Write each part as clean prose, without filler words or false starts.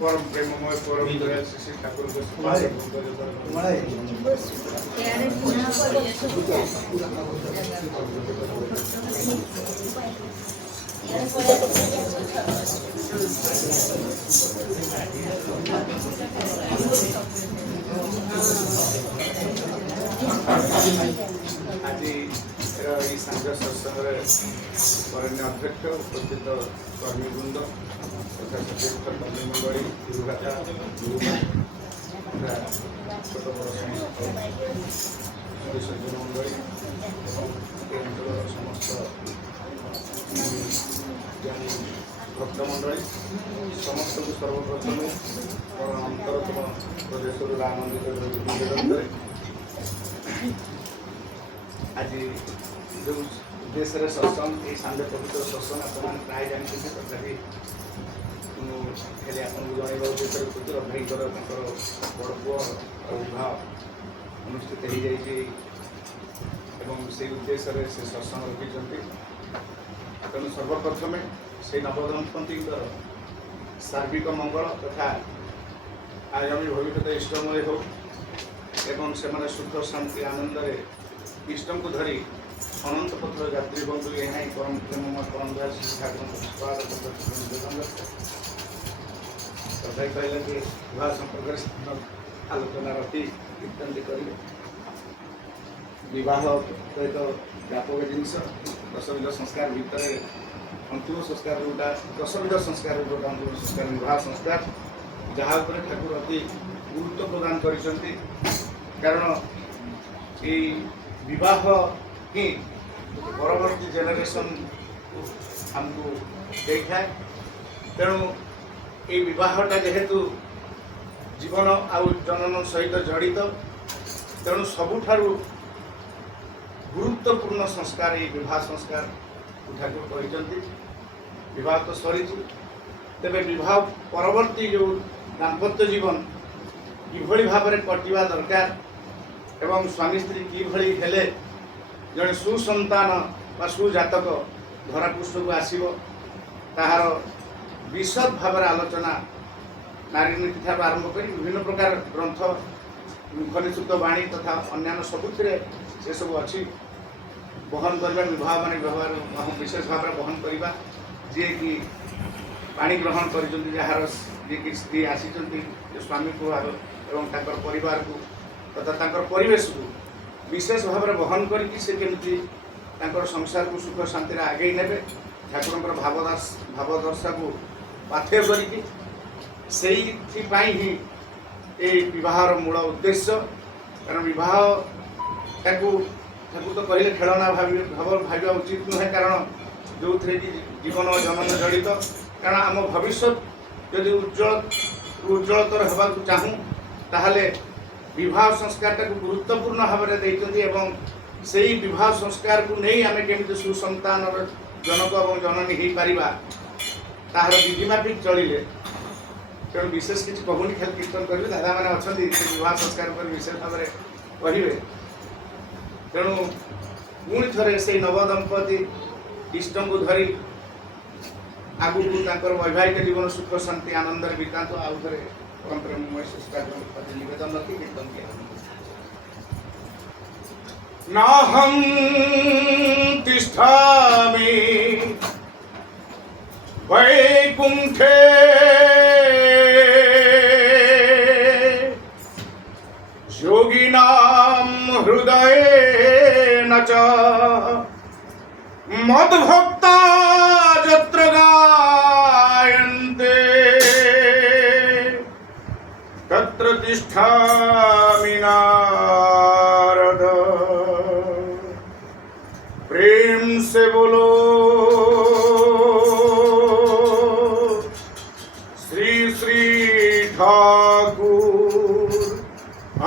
परम प्रेममय परम दयाल श्री ठाकुर आज सांघ सत्संग वरण्य अध्यक्ष उपस्थित कर्मीवृंद तथा श्रेष्ठ कर्मीमंडली गुरुभ्राता गुरुमा छोट बड़ समस्त सज्जन मंडली अंचल समस्त भक्तमंडली समस्त को सर्वप्रथम अंतरतम प्रदेश आनंदित निवेदन आज जो उद्देश्य सत्संग ये सांघ पवित्र सत्संग आप प्राय जानते तथापि खाली आपको जनवा उद्देश्य पुत्र भाईकर बड़ पु विवाह अनुष्ठित हो जाए से उद्देश्य से सत्संग रखी तेणु सर्वप्रथम से नवदंपति सार्विक मंगल तथा आगामी भविष्य इष्टमय हो एवं से सुख शांति आनंद इष्ट को धरी अनंत पत्र यात्री बंधु यहाँ परम प्रेममय परम दयाल श्री ठाकुर निवेदन तथा कहले कि विवाह संपर्क आलोचना रखी कीर्तन करेंगे बह तो एक व्यापक जिनस दशविध संस्कार भितर अंतिम संस्कार जोटा दशविध संस्कार जोटा अंतिम संस्कार विवाह संस्कार जहाँ ठाकुर अति गुरुत्व प्रदान कारण ये विवाह ही परवर्ती जेनेरेशन हमको देखा तेणु ये विवाहटा जेहेतु जीवन आउ जनन सहित जड़ित तेणु सबुठारु गुरुत्वपूर्ण संस्कार ये विवाह संस्कार ठाकुर कहते विवाह तो सरी तेरे विवाह परवर्ती जो दाम्पत्य जीवन किभली भाव में कटिवा दरकार एवं स्वामी स्त्री किभली हेले जड़े सुसंतान व सुजातक धरापृष्ठ को आसो ताहार विशद भाव आलोचना नारी नीति ठार आरंभ कर विभिन्न प्रकार ग्रंथ मुखनिश्चित वाणी तथा अन्य सबुथिरे से सब अच्छी बहन करवा विवाह मान व्यवहार विशेष भाव में बहन करवा जी कि पाणी ग्रहण कर जी स्त्री आसी स्वामी को एवं ताकर परिवार को तथा ताकर परिवेश को विशेष भाव में बहन करके से केमती ताकर संसार को सुख शांति आगे नेबे ठाकुर भावदर्शा को पाथ्य करके ही ये विवाहर मूल उद्देश्य कारण विवाह ठाकुर तो कहले खेलना भाव उचित नुहे कारण जो थे कि जीवन जनन जड़ित कारण आम भविष्य यदि उज्ज्वलतर होगा चाहूँ ताहले विवाह संस्कार को गुरुत्वपूर्ण भाव में देते से ही विवाह संस्कार को नहीं आम केमी सुसंतान जनक और जननी हो पारिबा ताहार विधिमाफिक चलिले तेणु विशेष किसी कहूनी खाली कीर्तन करेंगे दादा मैंने अच्छा विवाह संस्कार पर विशेष भाव में कहे तेणु पुणी थे से नवदंपति इष्ट को धरी आगु वैवाहिक जीवन सुख शांति आनंद बीता आउ थे परम प्रेममय निवेदन रखी कीर्तन किया नाहं तिष्ठामि वैकुंठे योगिनां हृदयेन च मद्भक्ता यत्र गायन्ते तत्र तिष्ठामि नारद प्रेम से बोलो श्री श्री ठाकुर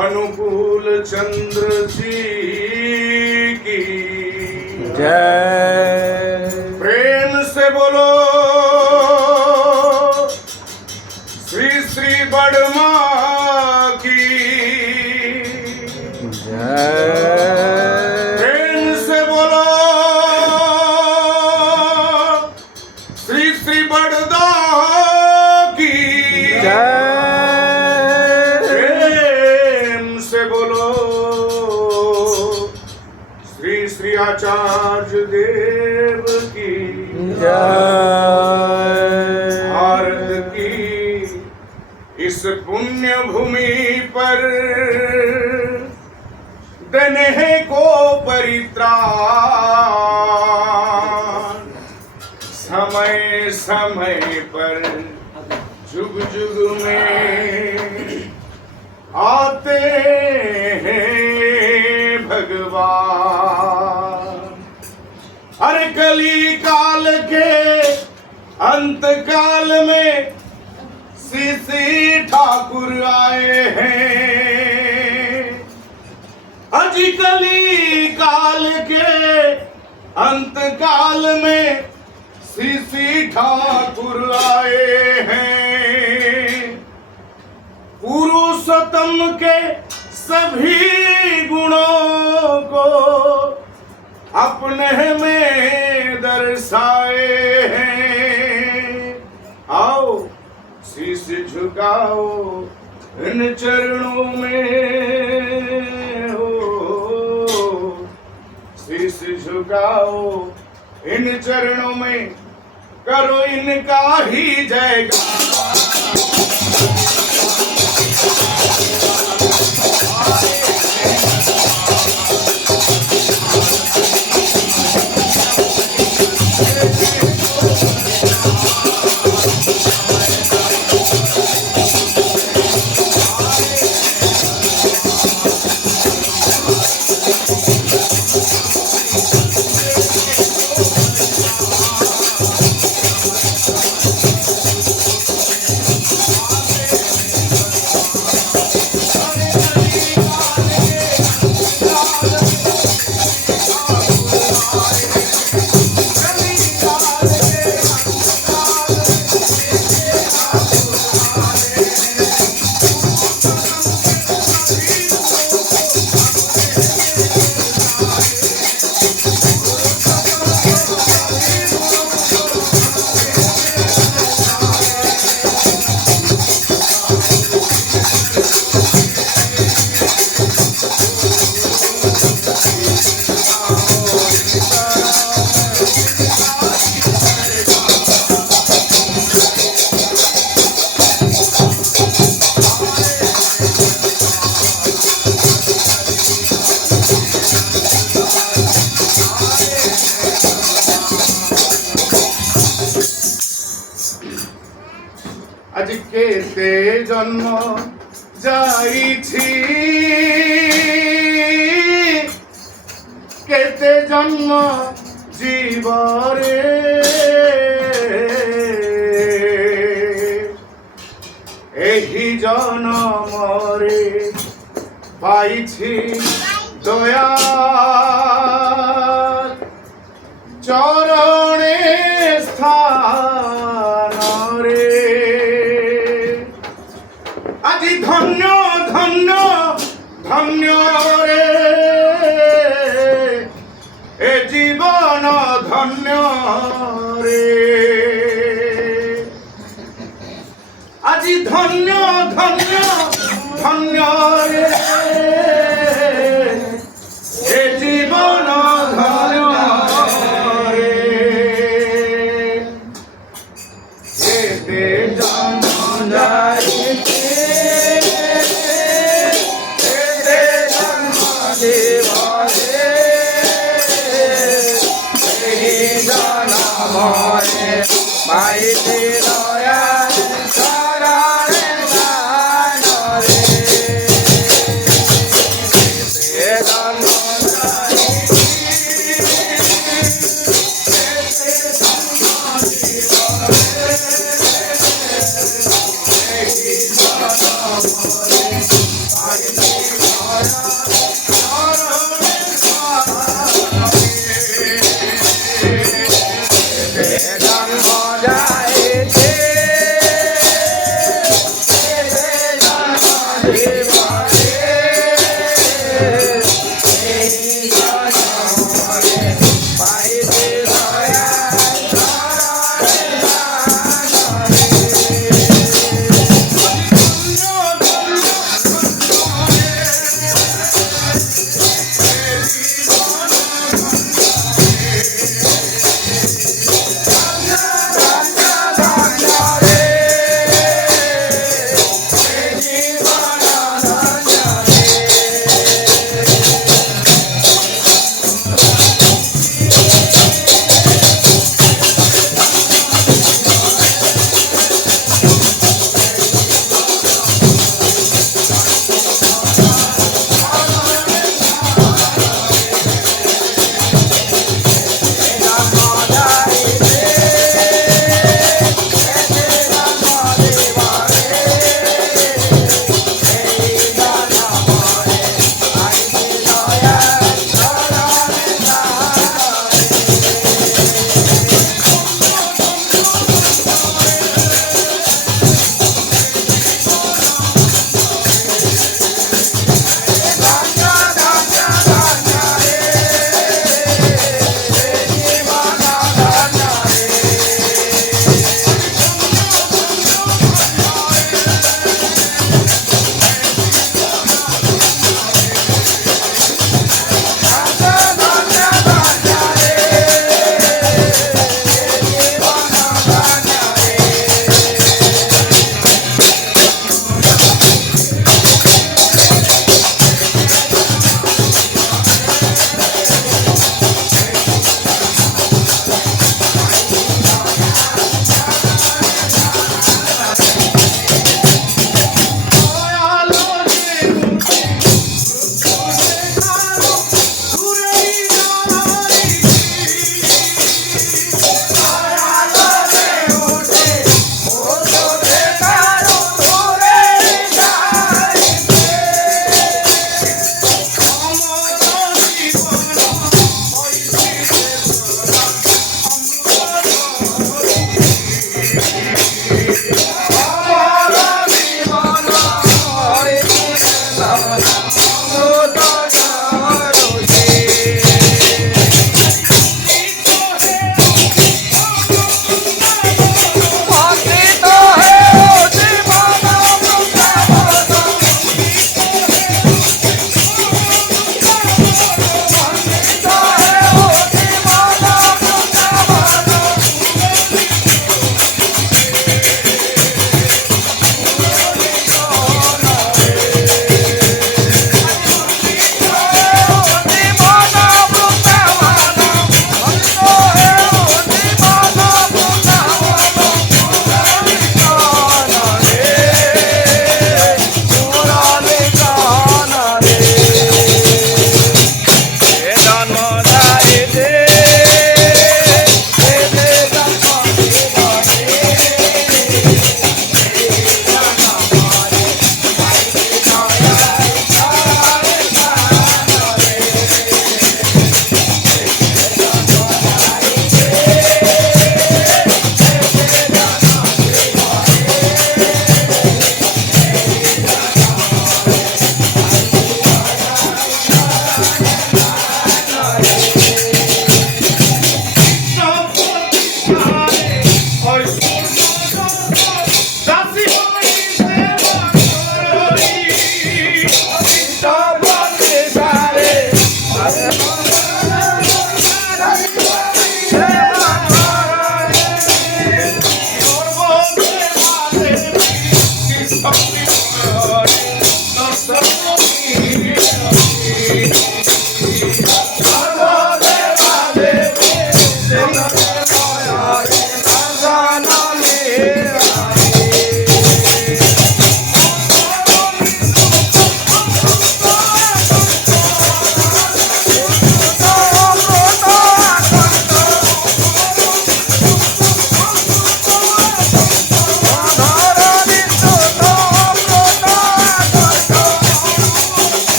अनुकूल चंद्र जी की जय। प्रेम से बोलो श्री श्री बड़मा की जय। प्रेम से बोलो श्री श्री बड़दा की जय। पुण्य भूमि पर देने को परित्राण, समय समय पर जुग जुग में आते हैं भगवान। हर कली काल के अंत काल में श्री ठाकुर आए हैं। अजी कली काल के अंत काल में श्री ठाकुर आए हैं। पुरुषोत्तम के सभी गुणों को अपने में दर्शाए हैं। आओ शीश झुकाओ इन चरणों में, हो शीश झुकाओ इन चरणों में, करो इनका ही जयगान। आज केते जन्म जाइछि, केते जन्म जीवरे, एही जन्मरे पाइछि दया चरणे स्थान रे। আজি ধন্য ধন্য ধন্য রে এ জীবন ধন্য রে। আজি ধন্য ধন্য ধন্য রে এ জীবন ধন্য রে। এতে জন্ম যাইতে পাইতে দয়া চরণে দান রে। জন্ম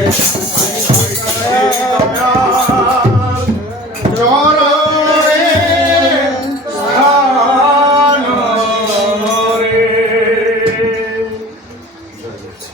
रे